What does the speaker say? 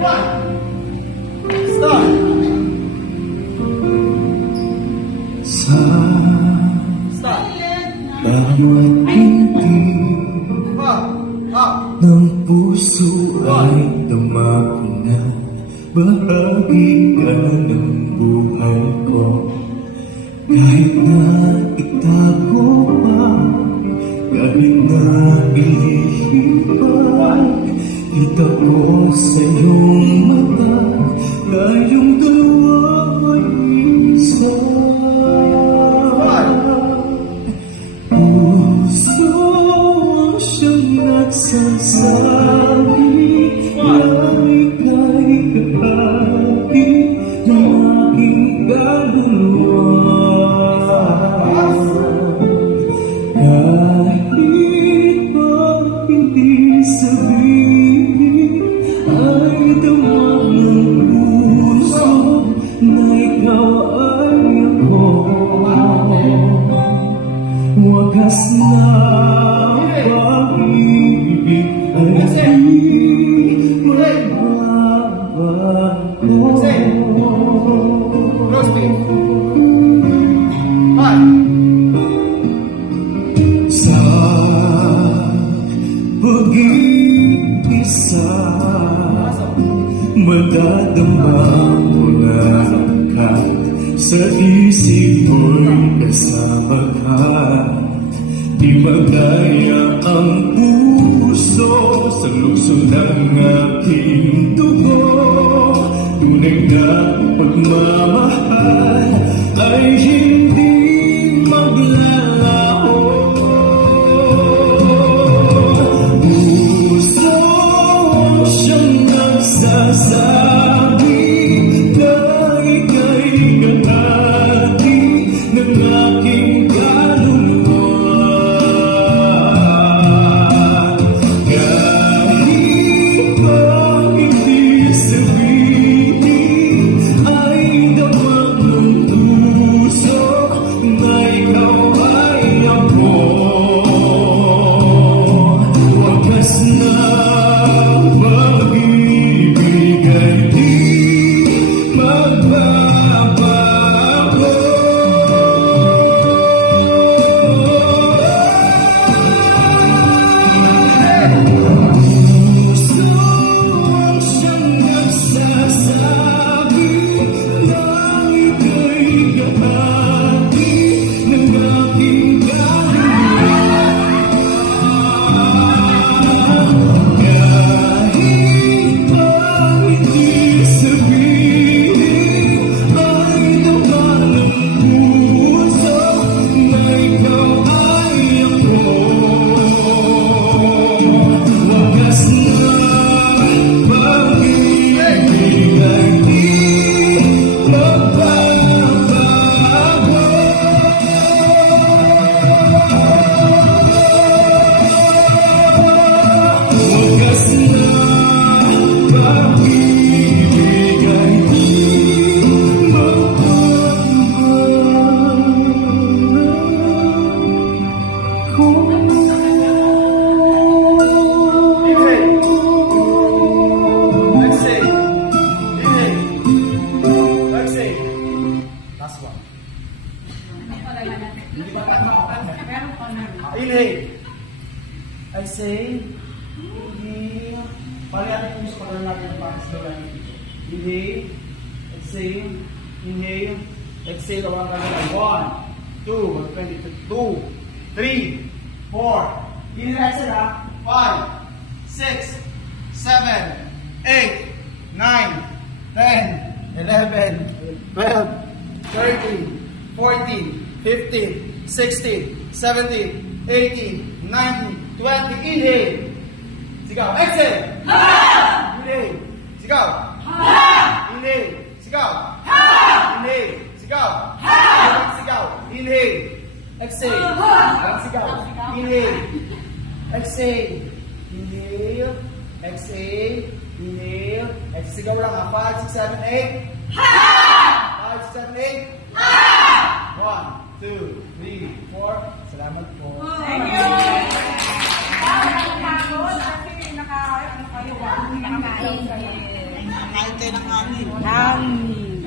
Start. Start. Bawat hindi ng puso ay dumako na. Bahagi ka ng buhay ko. Kahit na itago pa, kahit na ihihipag, kita ko sa iyong mata na iyong dalawa ay isa. Puso ang siyang nagsasabi na ika'y kahati ng aking kaluluwa. Kahit pa hindi sabihin ay damang ng puso na ikaw ay ako. Wagas na pag-ibig ay di magbabago. Sa pag-iisa, madadama mo na ka. Sa isip ko'y kasama ka. Di magaya ang puso sa lukso ng aking dugo. Tunay na pagmamahal ay hindi maglalaho. Puso siyang nagsasabi na ika'y kahati ng aking kaluluwa. Kahit pa hindi sabihin ay damang ng puso na ikaw ay ako. Wagas na pag-ibig ay di magbabago. Puso ang siyang nagsasabi na ika'y kahati ng aking kaluluwa. Kahit pa hindi sabihin ay damang ng puso na ikaw ay ako. Wagas na pag-ibig ay di magbabago. Wagas na pag-ibig ay di Exhale. Inhale. Exhale. Last one. Inhale. Exhale. Inhale. Palihatin yung squat natin ng practice na lang dito. Inhale. Exhale. Inhale. Exhale. Awang ka na. 1, 2, 2, 3, 4. Inhale. Exhale ha. 5, 6, 7, 8, 9, 10, 11, 12, 13, 14, 15, 16, 17, 18, 19, 20. Inhale. Sigaw. Exhale. Inhale. Sigaw. Inhale. Sigaw. Inhale. Sigaw. Sigaw. Inhale. Exhale. Sigaw. Inhale. Exhale. Inhale. Exhale. Inhale. Exhale. Sigaw lang ha. 5, 6, 7, 8. 5, 6, 7, 8. 1, 2, 3, 4. Salamat po. Thank you! Nakakapagod kasi naka-ano kayo, nakakain kayo. Kain tayo ng hangin. Hangin.